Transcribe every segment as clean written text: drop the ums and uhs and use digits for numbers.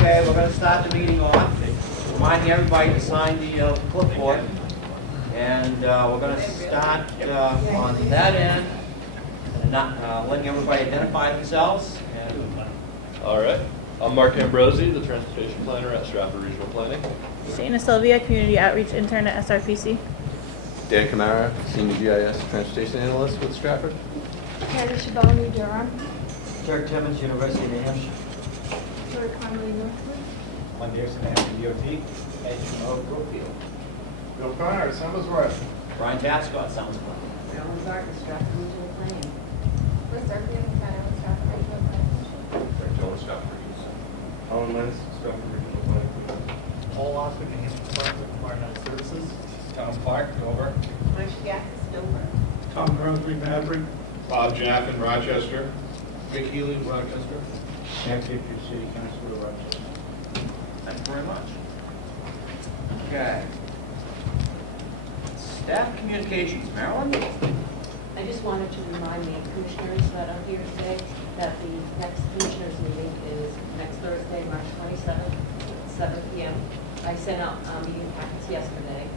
Okay, we're going to start the meeting off. Reminding everybody to sign the clipboard. And we're going to start on that end, and letting everybody identify themselves. All right. I'm Mark Ambrosi, the Transportation Planner at Stratford Regional Planning. Shayna Sylvia, Community Outreach Intern at SRPC. Dan Camara, Senior GIS Transportation Analyst with Stratford. Carrie Shaboni, Durham. Dirk Timmons, University of New Hampshire. Sort Connolly, Northwood. One Pearson, Hampton DOT. Edgemont, Brookfield. Bill Connor, Summer's West. Brian Tapscott, sounds good. Maryland Barton, Stratford Regional Planning. Liz Darby, McKenna, Stratford Regional Planning. Rick Jones, Stratford Regional. Alan Lentz, Stratford Regional Planning. Paul Lockwood, New Hampshire Department of Environmental Services. Thomas Clark, Dover. Marcia Gaffis, Dover. Tom Grosley, Maverick. Bob Jaff in Rochester. Rick Healy, Rochester. Sam Patriot City Council of Rochester. Thank you very much. Okay. Staff communications, Marilyn? I just wanted to remind the commissioners that are here today that the next commissioners meeting is next Thursday, March 27th, at 7 p.m. I sent out meeting packets yesterday,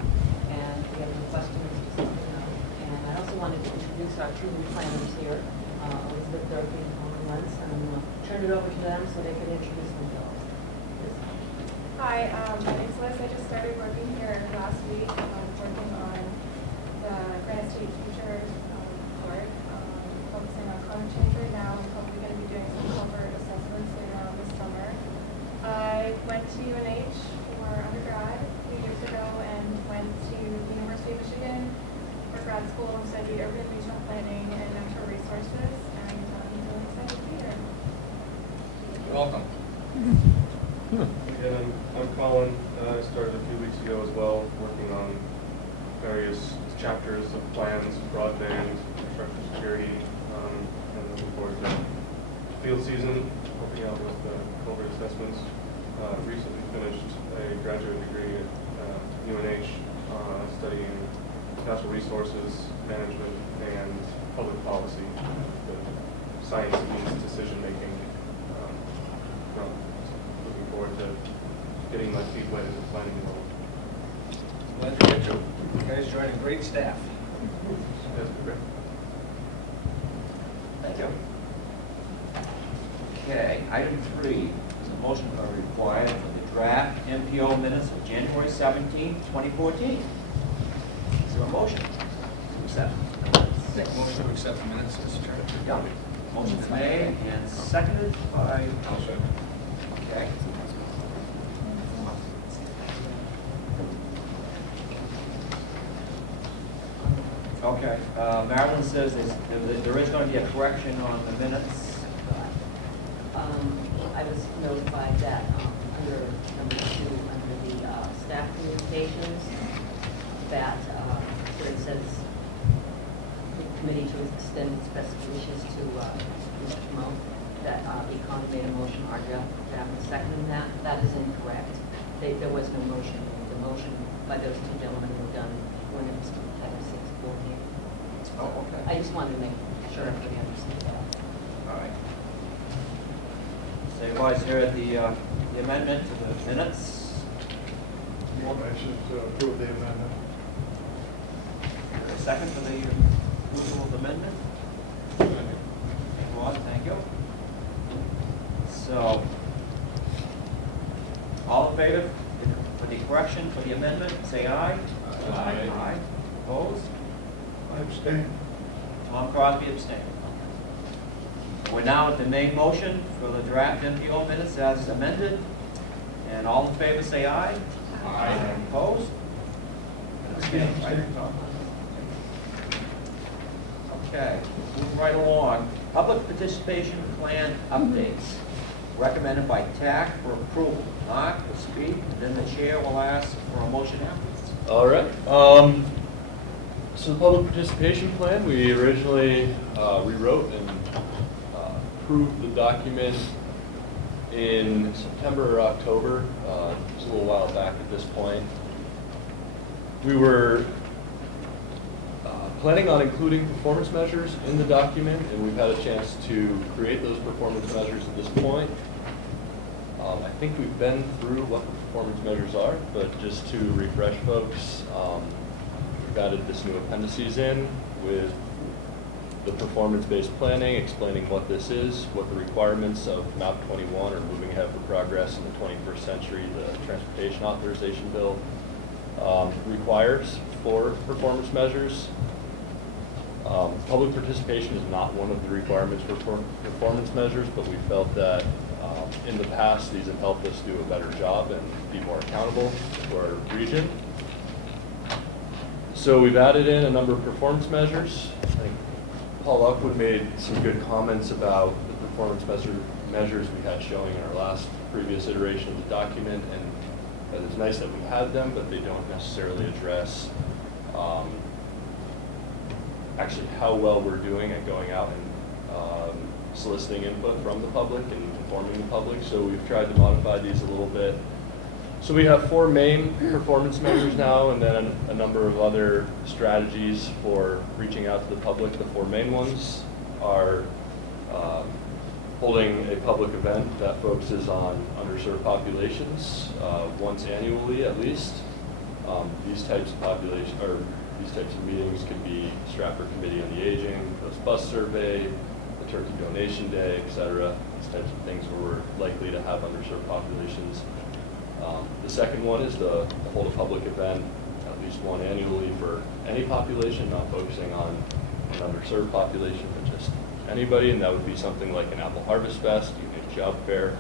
and if you have any questions, just let me know. And I also wanted to introduce our two new planners here, Elizabeth Durkee and Colin Lentz, and I'm going to turn it over to them so they can introduce themselves. Hi, my name's Liz. I just started working here last week, working on the Granite State Future Report, focusing on climate change right now. I'm probably going to be doing some culvert assessments later on this summer. I went to UNH for undergrad a few years ago and went to the University of Michigan for grad school and studied urban and regional planning and natural resources. And I'm really excited to be here. You're welcome. Again, I'm Colin. I started a few weeks ago as well, working on various chapters of plans, broadband, infrastructure security, and looking forward to field season, helping out with culvert assessments. Recently finished a graduate degree at UNH studying natural resources management and public policy, the science means decision making. Looking forward to getting my feet wet in the planning world. Glad to get you. You guys joined a great staff. That's great. Thank you. Okay, item 3 is a motion required for the draft MPO minutes of January 17, 2014. Is there a motion to accept? Motion to accept the minutes, Mr. Chairman. Yeah. Motion's made and seconded by, okay. Okay, Marilyn says there is going to be a correction on the minutes. I was notified that under number 2, under the staff communications, that where it says the committee to extend specifications to Mr. Comeau, that Econ made a motion, our draft seconding that. That is incorrect. There was no motion. The motion by those two gentlemen were done when it was Item 614. Oh, okay. I just wanted to make sure everybody understood that. All right. So you guys heard the amendment to the minutes. Motion to approve the amendment. A second for the approval of the amendment? Rod, thank you. So, all in favor for the correction for the amendment, say aye. Aye. Aye. Opposed? I abstain. Tom Crosby abstained. We're now at the main motion for the draft MPO minutes as amended. And all in favor say aye. Aye. Opposed? Abstained, right, Tom? Okay, moving right along. Public participation plan updates. Recommended by TAC for approval. Mark will speak, and then the chair will ask for a motion afterwards. All right. So the public participation plan, we originally rewrote and approved the document in September or October. It's a little while back at this point. We were planning on including performance measures in the document, and we've had a chance to create those performance measures at this point. I think we've been through what the performance measures are, but just to refresh folks, we've added this new appendices in with the performance-based planning, explaining what this is, what the requirements of MAP 21 or Moving Ahead for Progress in the 21st Century, the Transportation Authorization Bill, requires for performance measures. Public participation is not one of the requirements for performance measures, but we felt that in the past these have helped us do a better job and be more accountable to our region. So we've added in a number of performance measures. I think Paul Upwood made some good comments about the performance measures we had showing in our previous iteration of the document, and that it's nice that we had them, but they don't necessarily address actually how well we're doing at going out and soliciting input from the public and informing the public. So we've tried to modify these a little bit. So we have 4 main performance measures now, and then a number of other strategies for reaching out to the public. The 4 main ones are holding a public event that focuses on underserved populations once annually at least. These types of meetings could be Stratford Committee on the Aging, Coast Bus Survey, the Turkey Donation Day, etc. These types of things where we're likely to have underserved populations. The second one is to hold a public event, at least one annually for any population, not focusing on an underserved population, but just anybody, and that would be something like an Apple Harvest Fest, Unique Job Fair.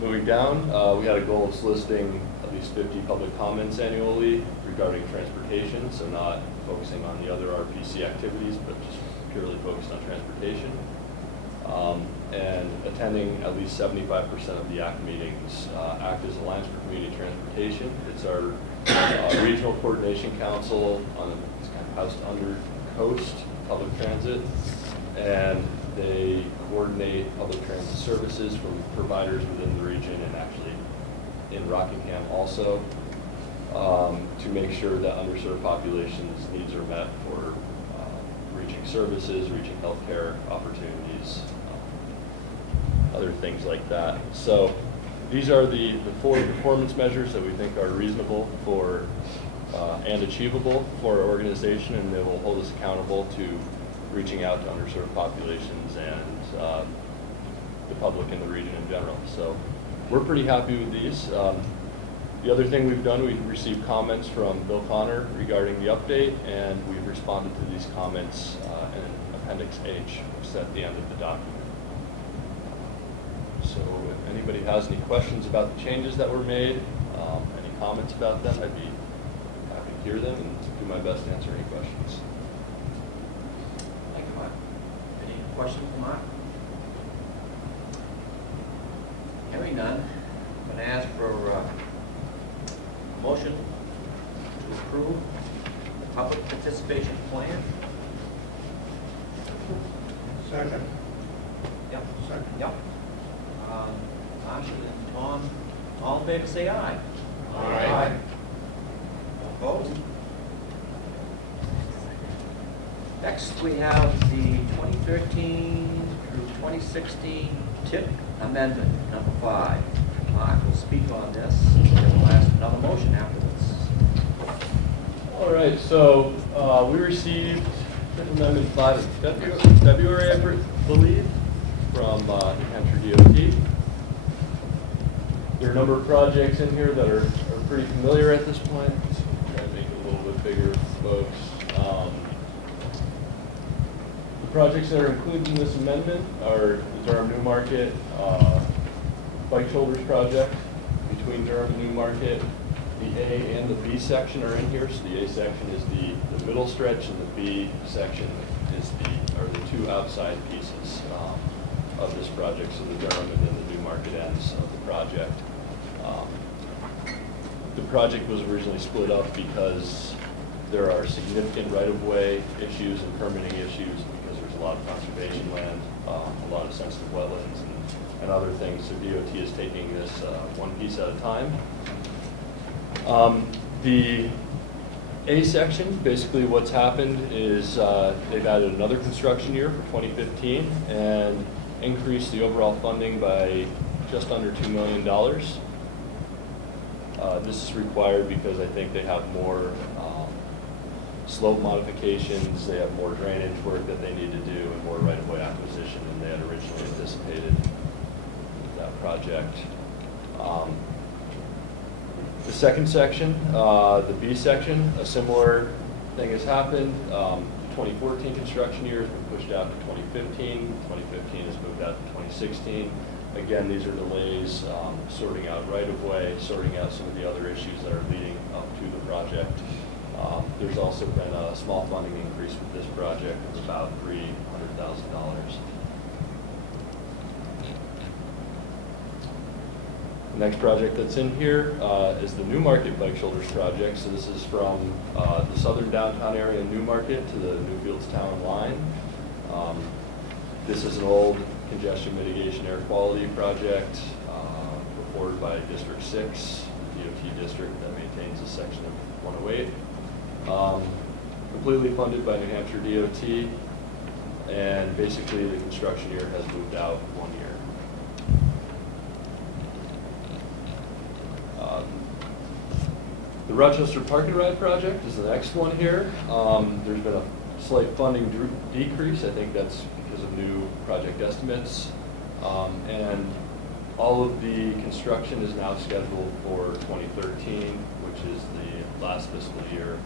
Moving down, we had a goal of soliciting at least 50 public comments annually regarding transportation, so not focusing on the other RPC activities, but just purely focused on transportation. And attending at least 75% of the ACT meetings. ACT is Alliance for Community Transportation. It's our regional coordination council it's kind of housed under Coast Public Transit, and they coordinate public transit services from providers within the region and actually in Rockingham also, to make sure that underserved populations' needs are met for reaching services, reaching healthcare opportunities, other things like that. So these are the 4 performance measures that we think are reasonable for and achievable for our organization, and they will hold us accountable to reaching out to underserved populations and the public in the region in general. So we're pretty happy with these. The other thing we've done, we've received comments from Bill Connor regarding the update, and we've responded to these comments in Appendix H, which is at the end of the document. So if anybody has any questions about the changes that were made, any comments about them, I'd be happy to hear them and do my best to answer any questions. Thank you, Mark. Any questions for Mark? Hearing none, I'm going to ask for a motion to approve the public participation plan. Second. Yep. Second. Yep. Marcia and Tom, all in favor, say aye. Aye. Opposed? Next, we have the 2013 through 2016 TIP amendment, number 5. Mark will speak on this, and we'll ask another motion afterwards. All right, so we received TIP Amendment 5 in February, I believe, from New Hampshire DOT. There are a number of projects in here that are pretty familiar at this point. Try to make it a little bit bigger for folks. The projects that are included in this amendment are the Durham Newmarket Bike Shoulders project between Durham and Newmarket. The A and the B section are in here. So the A section is the middle stretch, and the B section is the 2 outside pieces of this project. So the Durham and then the Newmarket ends of the project. The project was originally split up because there are significant right-of-way issues and permitting issues, because there's a lot of conservation land, a lot of sensitive wetlands and other things. So DOT is taking this one piece at a time. The A section, basically what's happened is they've added another construction year for 2015, and increase the overall funding by just under $2 million. This is required because I think they have more slope modifications, they have more drainage work that they need to do, and more right-of-way acquisition than they had originally anticipated with that project. The second section, the B section, a similar thing has happened. The 2014 construction year has been pushed out to 2015. 2015 has moved out to 2016. Again, these are delays, sorting out right-of-way, sorting out some of the other issues that are leading up to the project. There's also been a small funding increase with this project of about $300,000. The next project that's in here is the Newmarket Bike Shoulders project. So this is from the southern downtown area in Newmarket to the Newfields-Town line. This is an old congestion mitigation air quality project reported by District 6, DOT district that maintains a section of 108. Completely funded by New Hampshire DOT, and basically the construction year has moved out 1 year. The Rochester Park and Ride project is the next one here. There's been a slight funding decrease. I think that's because of new project estimates. And all of the construction is now scheduled for 2013, which is the last fiscal year.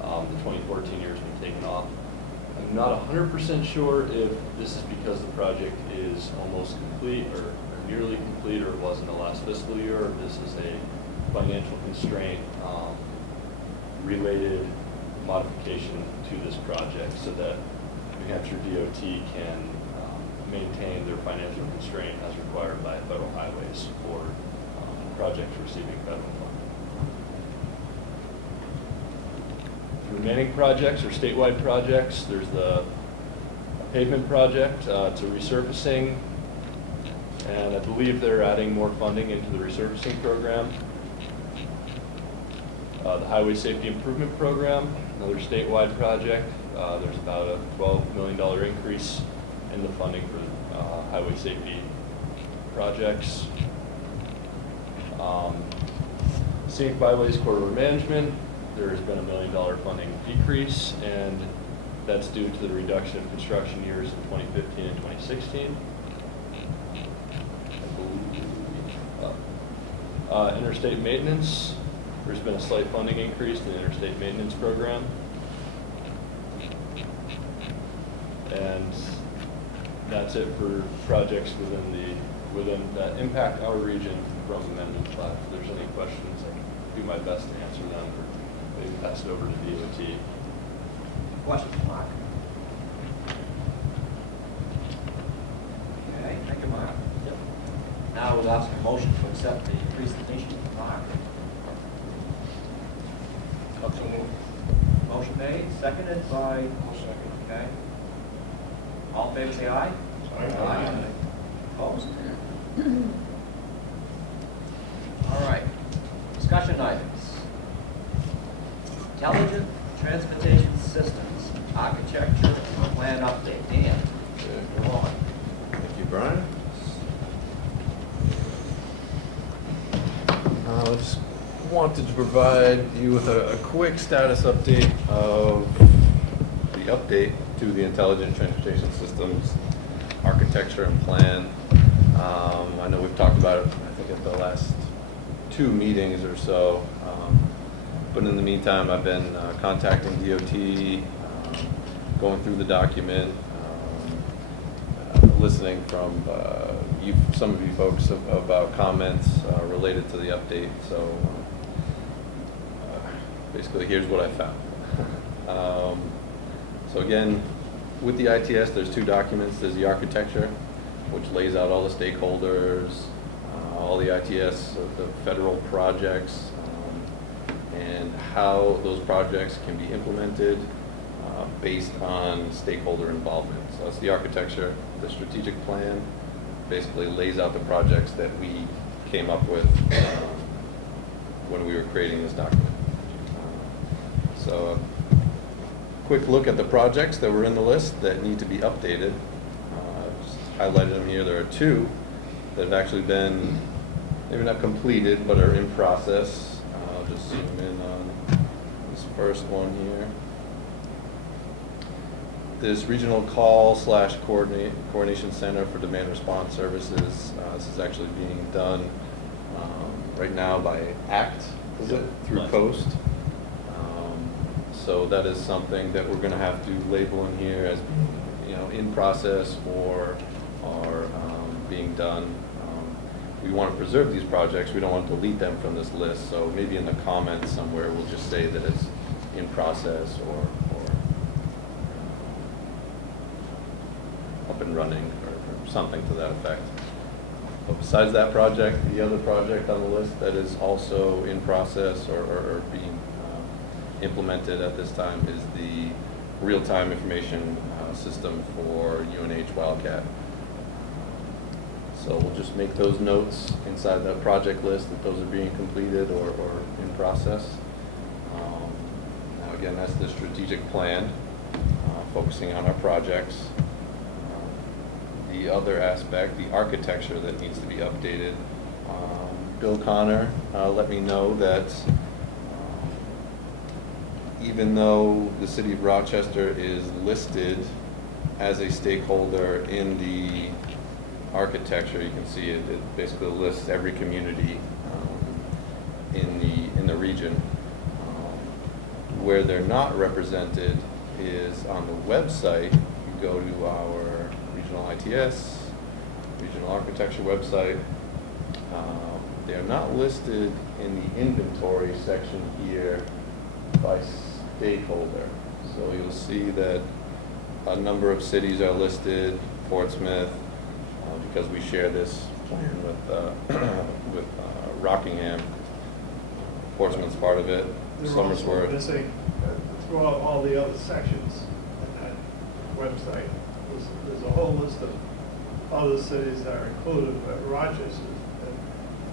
The 2014 year has been taken off. I'm not 100% sure if this is because the project is almost complete or nearly complete, or it wasn't the last fiscal year, or this is a financial constraint related modification to this project so that New Hampshire DOT can maintain their financial constraint as required by federal highways for projects receiving federal funding. The remaining projects are statewide projects. There's the pavement project, it's a resurfacing, and I believe they're adding more funding into the resurfacing program. The Highway Safety Improvement Program, another statewide project. There's about a $12 million increase in the funding for highway safety projects. Scenic Byways Corridor Management, there has been a $1 million funding decrease, and that's due to the reduction of construction years in 2015 and 2016. Interstate maintenance, there's been a slight funding increase in the interstate maintenance program. And that's it for projects within that impact our region from Amendment 5. If there's any questions, I can do my best to answer them, or maybe pass it over to DOT. Questions, Mark? Okay, thank you, Mark. Yep. Now we'll ask a motion to accept the presentation from Mark. So moved. Motion made, seconded by, okay. All in favor, say aye. Aye. Opposed? All right, discussion items. Intelligent Transportation Systems, Architecture, Plan Update. Dan, go on. Thank you, Brian. I just wanted to provide you with a quick status update of the update to the Intelligent Transportation Systems architecture and plan. I know we've talked about it, I think, at the last 2 meetings or so. But in the meantime, I've been contacting DOT, going through the document, listening from some of you folks about comments related to the update. So basically, here's what I found. So again, with the ITS, there's 2 documents. There's the architecture, which lays out all the stakeholders, all the ITS, the federal projects, and how those projects can be implemented based on stakeholder involvement. So that's the architecture. The strategic plan basically lays out the projects that we came up with when we were creating this document. So quick look at the projects that were in the list that need to be updated. Just highlighted them here. There are two that have actually been, maybe not completed, but are in process. I'll just zoom in on this first one here. This regional call/coordination center for demand response services. This is actually being done right now by ACT, is it, through Coast. So that is something that we're going to have to label in here as, you know, in process or are being done. We want to preserve these projects. We don't want to delete them from this list. So maybe in the comments somewhere we'll just say that it's in process or up and running or something to that effect. But besides that project, the other project on the list that is also in process or being implemented at this time is the real-time information system for UNH Wildcat. So we'll just make those notes inside that project list that those are being completed or in process. Now again, that's the strategic plan, focusing on our projects. The other aspect, the architecture that needs to be updated. Bill Connor let me know that even though the city of Rochester is listed as a stakeholder in the architecture, you can see it basically lists every community in the region. Where they're not represented is on the website. You go to our regional ITS, regional architecture website. They are not listed in the inventory section here by stakeholder. So you'll see that a number of cities are listed, Portsmouth, because we share this plan with Rockingham. Portsmouth's part of it, They're also Somersworth. missing throughout all the other sections in that website. There's a whole list of other cities that are included, but Rochester,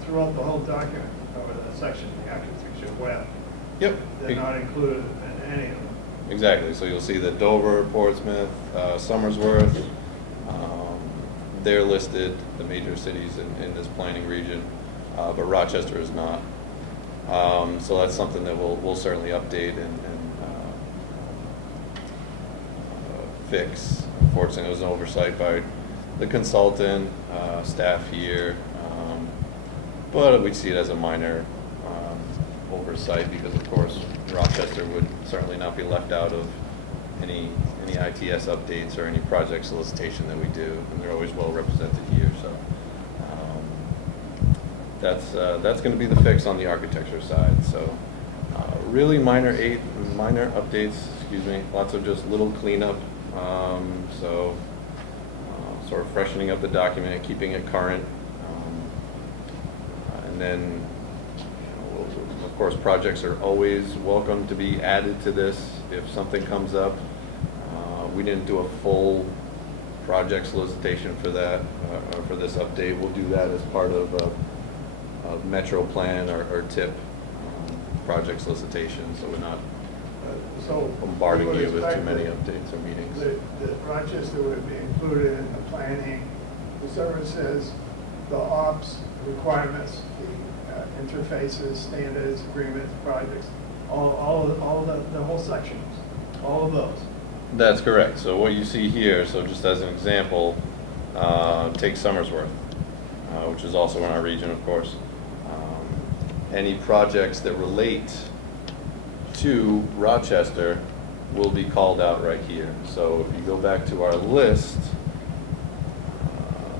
throughout the whole document, over that section, the architecture web. Yep. They're not included in any of them. Exactly. So you'll see that Dover, Portsmouth, Somersworth, they're listed, the major cities in this planning region, but Rochester is not. So that's something that we'll certainly update and fix. Unfortunately, it was an oversight by the consultant, staff here, but we see it as a minor oversight because, of course, Rochester would certainly not be left out of any ITS updates or any project solicitation that we do, and they're always well represented here. So that's going to be the fix on the architecture side. So really minor updates. Excuse me. Lots of just little cleanup. Sort of freshening up the document and keeping it current, and then. Of course, projects are always welcome to be added to this if something comes up. We didn't do a full project solicitation for that, for this update. We'll do that as part of a Metro Plan or TIP project solicitation, so we're not So bombarding we would you with too expect many that- updates or meetings. that Rochester would be included in the planning, the services, the ops requirements, the interfaces, standards, agreements, projects, all the whole sections, all of those. That's correct. So what you see here, so just as an example, take Somersworth, which is also in our region, of course. Any projects that relate to Rochester will be called out right here. So if you go back to our list,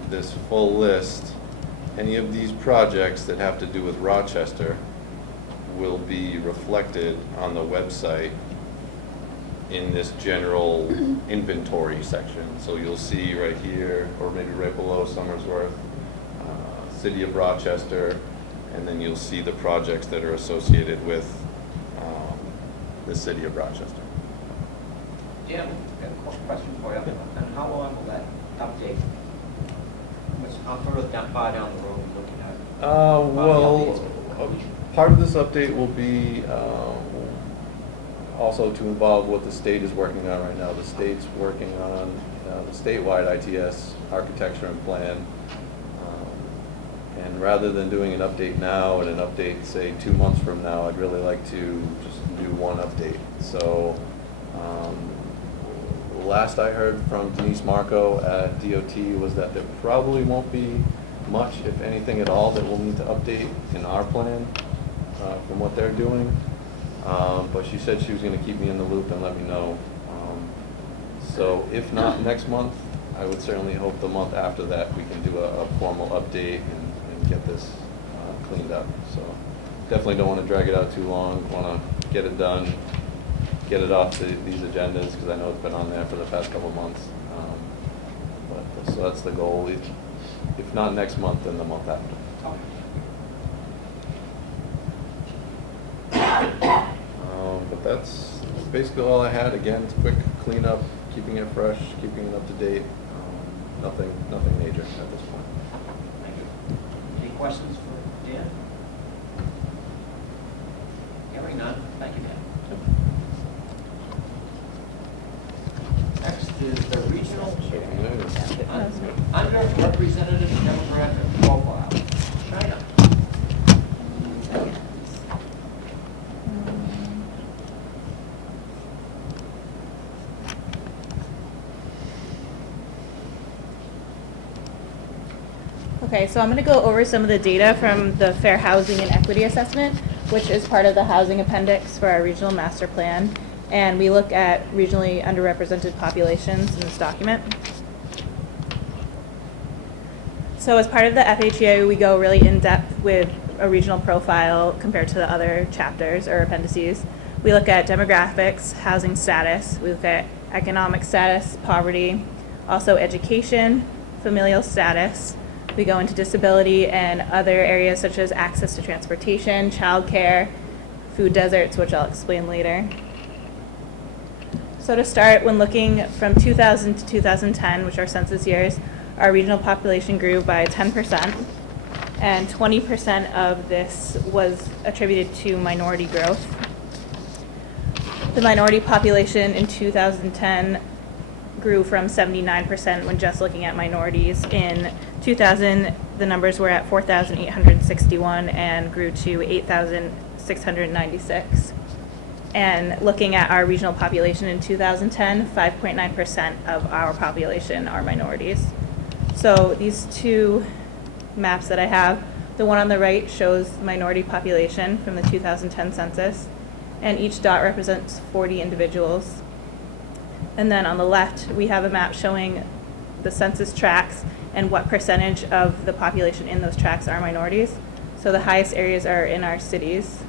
this full list, any of these projects that have to do with Rochester will be reflected on the website in this general inventory section. So you'll see right here, or maybe right below Somersworth, City of Rochester, and then you'll see the projects that are associated with the City of Rochester. Jim, I have a question for you. And how long will that update? How far down the road are we looking at? Part of this update will be also to involve what the state is working on right now. The state's working on the statewide ITS architecture and plan. And rather than doing an update now and an update, say, 2 months from now, I'd really like to just do one update. So last I heard from Denise Marco at DOT was that there probably won't be much, if anything at all, that we'll need to update in our plan from what they're doing. But she said she was going to keep me in the loop and let me know. So if not next month, I would certainly hope the month after that we can do a formal update and get this cleaned up. So definitely don't want to drag it out too long. Want to get it done, get it off these agendas, because I know it's been on there for the past couple months. So that's the goal. If not next month, then the month after. But that's basically all I had. Again, it's quick cleanup, keeping it fresh, keeping it up to date. Nothing major at this point. Thank you. Any questions for Dan? Hearing none. Thank you, Dan. Next is the regional underrepresented demographic profile. China. Okay, so I'm going to go over some of the data from the Fair Housing and Equity Assessment, which is part of the housing appendix for our regional master plan. And we look at regionally underrepresented populations in this document. So as part of the FHEA, we go really in-depth with a regional profile compared to the other chapters or appendices. We look at demographics, housing status, we look at economic status, poverty, also education, familial status. We go into disability and other areas such as access to transportation, childcare, food deserts, which I'll explain later. So to start, when looking from 2000 to 2010, which are census years, our regional population grew by 10%, and 20% of this was attributed to minority growth. The minority population in 2010 grew from 79% when just looking at minorities. In 2000, the numbers were at 4,861 and grew to 8,696. And looking at our regional population in 2010, 5.9% of our population are minorities. So these two maps that I have, the one on the right shows minority population from the 2010 census, and each dot represents 40 individuals. And then on the left, we have a map showing the census tracts and what percentage of the population in those tracts are minorities. So the highest areas are in our cities,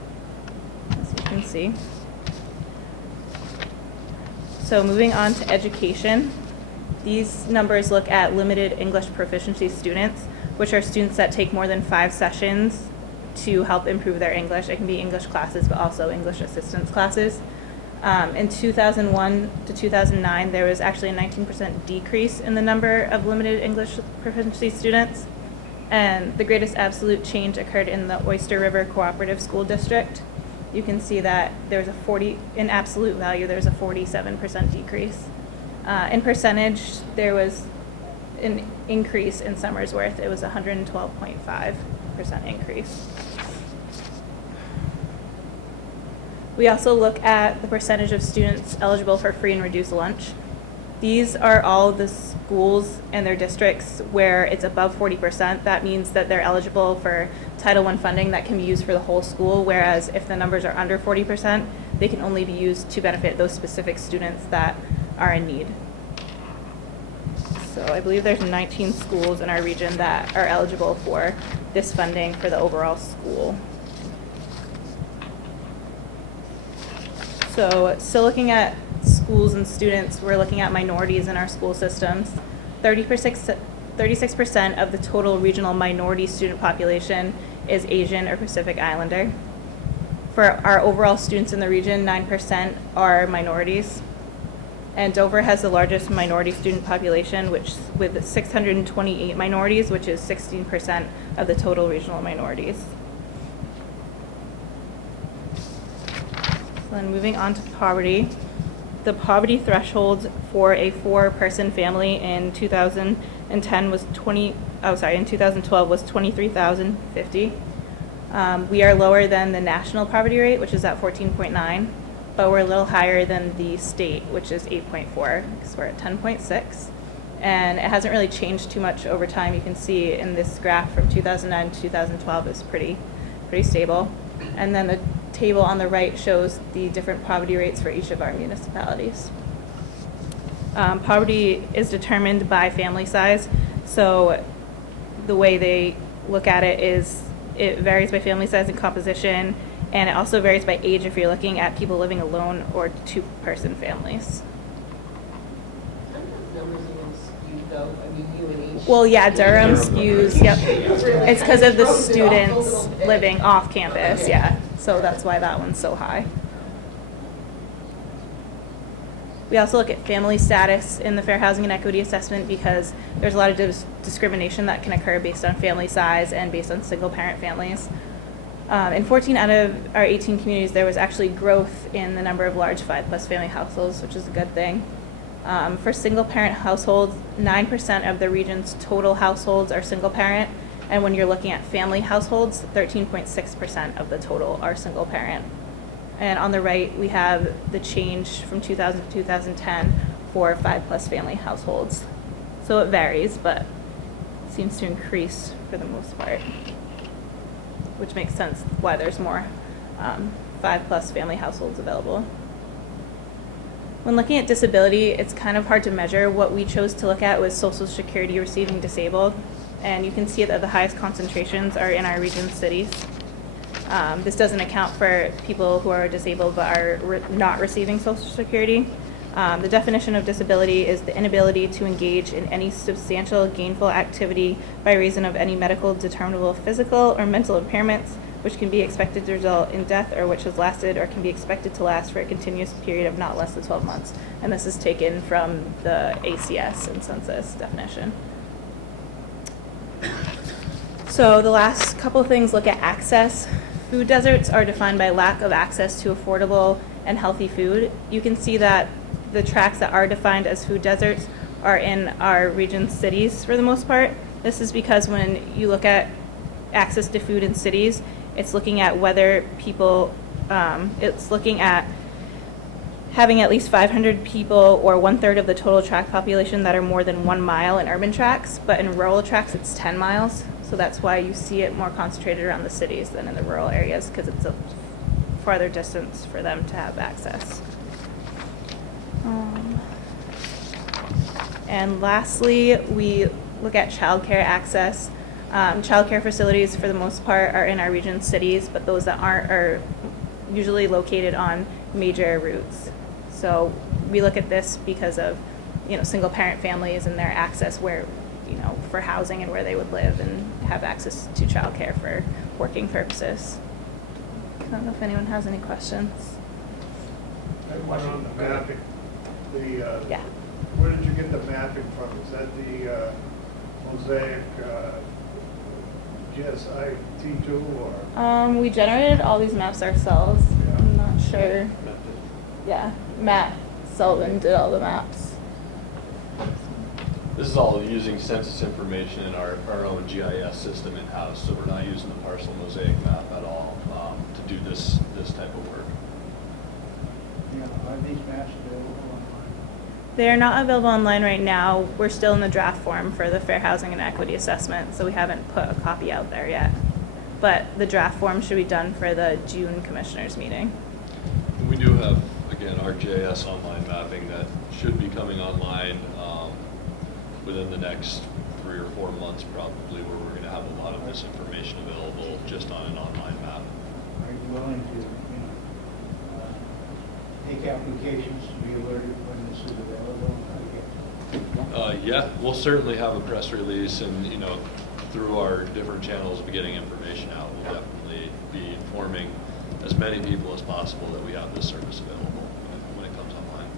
as you can see. So moving on to education, these numbers look at limited English proficiency students, which are students that take more than 5 sessions to help improve their English. It can be English classes, but also English assistance classes. In 2001 to 2009, there was actually a 19% decrease in the number of limited English proficiency students. And the greatest absolute change occurred in the Oyster River Cooperative School District. You can see that there was in absolute value, there was a 47% decrease. In percentage, there was an increase in Somersworth. It was 112.5% increase. We also look at the percentage of students eligible for free and reduced lunch. These are all the schools and their districts where it's above 40%. That means that they're eligible for Title I funding that can be used for the whole school, whereas if the numbers are under 40%, they can only be used to benefit those specific students that are in need. So I believe there's 19 schools in our region that are eligible for this funding for the overall school. So still looking at schools and students, we're looking at minorities in our school systems. 36% of the total regional minority student population is Asian or Pacific Islander. For our overall students in the region, 9% are minorities. And Dover has the largest minority student population, with 628 minorities, which is 16% of the total regional minorities. Then moving on to poverty. The poverty threshold for a 4-person family in 2010 was in 2012 was 23,050. We are lower than the national poverty rate, which is at 14.9, but we're a little higher than the state, which is 8.4, because we're at 10.6. And it hasn't really changed too much over time. You can see in this graph from 2009 to 2012 is pretty stable. And then the table on the right shows the different poverty rates for each of our municipalities. Poverty is determined by family size. So the way they look at it is it varies by family size and composition, and it also varies by age if you're looking at people living alone or 2-person families. Numbers even skewed though, I mean, UNH. Well, yeah, Durham skews, yep. It's because of the students living off campus, yeah. So that's why that one's so high. We also look at family status in the Fair Housing and Equity Assessment because there's a lot of discrimination that can occur based on family size and based on single-parent families. In 14 out of our 18 communities, there was actually growth in the number of large 5+ family households, which is a good thing. For single-parent households, 9% of the region's total households are single-parent, and when you're looking at family households, 13.6% of the total are single-parent. And on the right, we have the change from 2000 to 2010 for 5+ family households. So it varies, but seems to increase for the most part, which makes sense why there's more 5+ family households available. When looking at disability, it's kind of hard to measure. What we chose to look at was Social Security receiving disabled, and you can see that the highest concentrations are in our region cities. This doesn't account for people who are disabled but are not receiving Social Security. The definition of disability is the inability to engage in any substantial gainful activity by reason of any medical determinable physical or mental impairments, which can be expected to result in death or which has lasted or can be expected to last for a continuous period of not less than 12 months. And this is taken from the ACS and census definition. So the last couple things look at access. Food deserts are defined by lack of access to affordable and healthy food. You can see that the tracts that are defined as food deserts are in our region cities for the most part. This is because when you look at access to food in cities, it's looking at whether people, it's looking at having at least 500 people or 1/3 of the total tract population that are more than 1 mile in urban tracts, but in rural tracts it's 10 miles. So that's why you see it more concentrated around the cities than in the rural areas, because it's a farther distance for them to have access. And lastly, we look at childcare access. Childcare facilities, for the most part, are in our region cities, but those that aren't are usually located on major routes. So we look at this because of, single-parent families and their access where, for housing and where they would live and have access to childcare for working purposes. I don't know if anyone has any questions. One on the mapping. Yeah. Where did you get the mapping from? Is that the Mosaic GSI T2 or? We generated all these maps ourselves. Yeah. I'm not sure. Yeah, Matt Sullivan did all the maps. This is all using census information in our own GIS system in-house, so we're not using the parcel mosaic map at all to do this type of work. Are these maps available online? They are not available online right now. We're still in the draft form for the Fair Housing and Equity Assessment, so we haven't put a copy out there yet. But the draft form should be done for the June Commissioners meeting. We do have, again, our GIS online mapping that should be coming online within the next 3 or 4 months probably, where we're going to have a lot of this information available just on an online map. Are you willing to, take applications to be alerted when this is available? Yeah, we'll certainly have a press release and, through our different channels of getting information out, we'll definitely be informing as many people as possible that we have this service available when it comes online.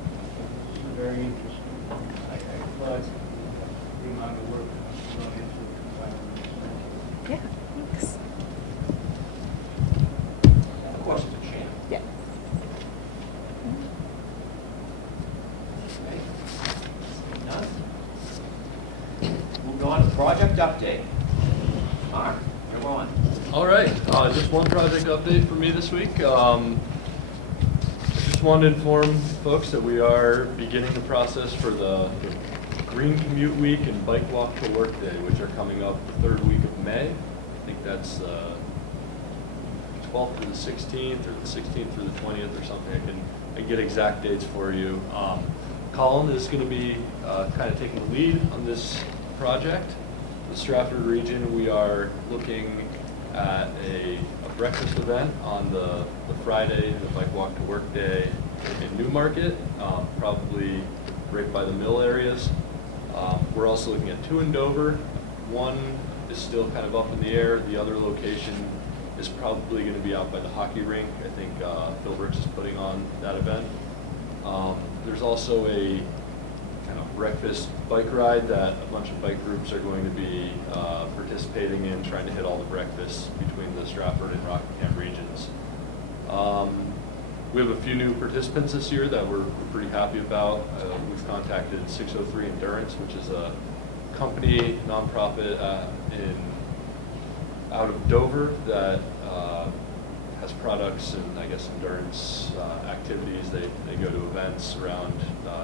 It's very interesting. I applaud the amount of work that's gone into it. Yeah, thanks. Of course, it's a chance. Yeah. All right, just one project update for me this week. I just wanted to inform folks that we are beginning the process for the Green Commute Week and Bike Walk to Work Day, which are coming up the third week of May. I think that's 12th through the 16th, or the 16th through the 20th or something. I can get exact dates for you. Colin is going to be kind of taking the lead on this project. The Stratford region, we are looking at a breakfast event on the Friday, the Bike Walk to Work Day in Newmarket, probably right by the mill areas. We're also looking at 2 in Dover. One is still kind of up in the air. The other location is probably going to be out by the hockey rink. I think Phil Brooks is putting on that event. There's also a kind of breakfast bike ride that a bunch of bike groups are going to be participating in, trying to hit all the breakfasts between the Stratford and Rockingham regions. We have a few new participants this year that we're pretty happy about. We've contacted 603 Endurance, which is a company, nonprofit out of Dover that has products and I guess endurance activities. They go to events around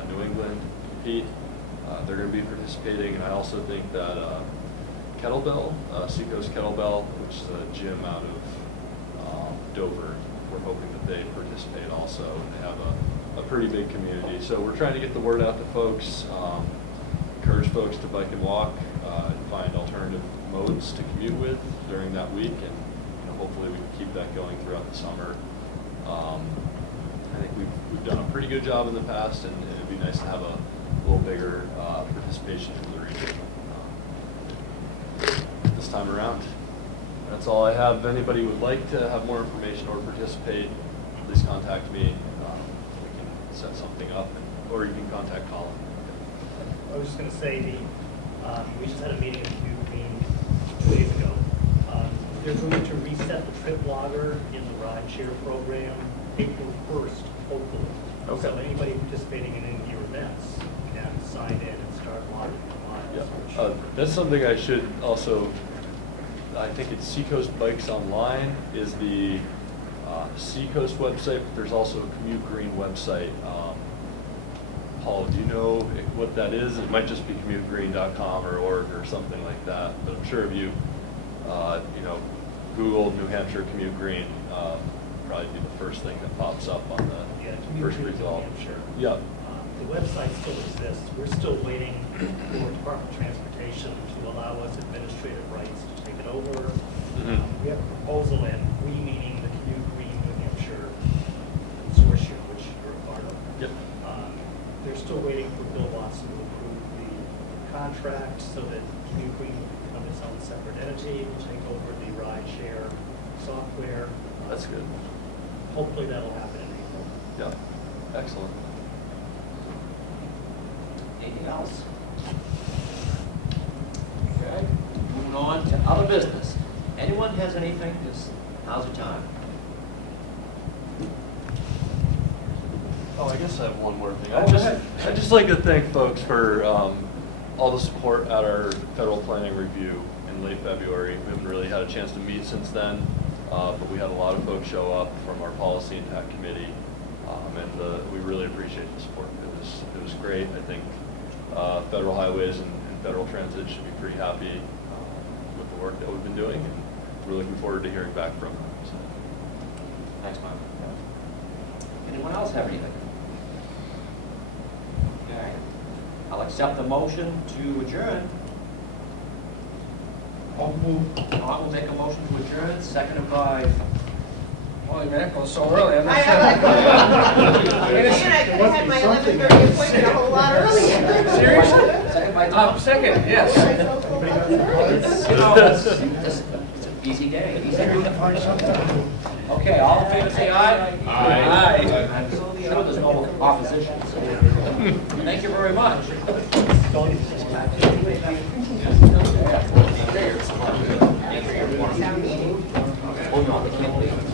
New England to compete. They're going to be participating, and I also think that Kettlebell, Seacoast Kettlebell, which is a gym out of Dover, we're hoping that they participate also, and they have a pretty big community. So we're trying to get the word out to folks, encourage folks to bike and walk, and find alternative modes to commute with during that week, and hopefully we can keep that going throughout the summer. I think we've done a pretty good job in the past, and it'd be nice to have a little bigger participation from the region this time around. That's all I have. If anybody would like to have more information or participate, please contact me. We can set something up, or you can contact Colin. I was just going to say, we just had a meeting at Comeau 2 days ago. They're going to reset the trip logger in the rideshare program April 1st, hopefully. Okay. So anybody participating in any of your events can sign in and start logging their miles. Yeah. That's something I should also, I think it's Seacoast Bikes Online is the Seacoast website, but there's also a Commute Green website. Paul, do you know what that is? It might just be commutegreen.com or org or something like that, but I'm sure if you, Google New Hampshire Commute Green, probably be the first thing that pops up on the first result. Yep. The website still exists. We're still waiting for Department of Transportation to allow us administrative rights to take it over. We have a proposal in, we meaning the Commute Green New Hampshire consortium, which you're a part of. Yep. They're still waiting for Bill Watson to approve the contract so that Commute Green will become its own separate entity, will take over the rideshare software. That's good. Hopefully that'll happen in April. Yeah. Excellent. Anything else? Okay, moving on to other business. Anyone has anything? Now's the time. Oh, I guess I have one more thing. Go ahead. I'd just like to thank folks for all the support at our federal planning review in late February. We haven't really had a chance to meet since then, but we had a lot of folks show up from our policy and tech committee, and we really appreciate the support. It was great. I think federal highways and federal transit should be pretty happy with the work that we've been doing, and we're looking forward to hearing back from them. So. Thanks, Mike. Anyone else have anything? Okay. I'll accept the motion to adjourn. I'll move. I will make a motion to adjourn, seconded by, Well, you're not going so early. I'm not I could have had my 11:30 appointment a whole lot earlier. Seriously? seconded by Second, yes. It's an easy day. Easy day. Okay, all in favor, say aye. Aye. I'm sure there's no opposition. So. Thank you very much. Oh, no, they can't leave.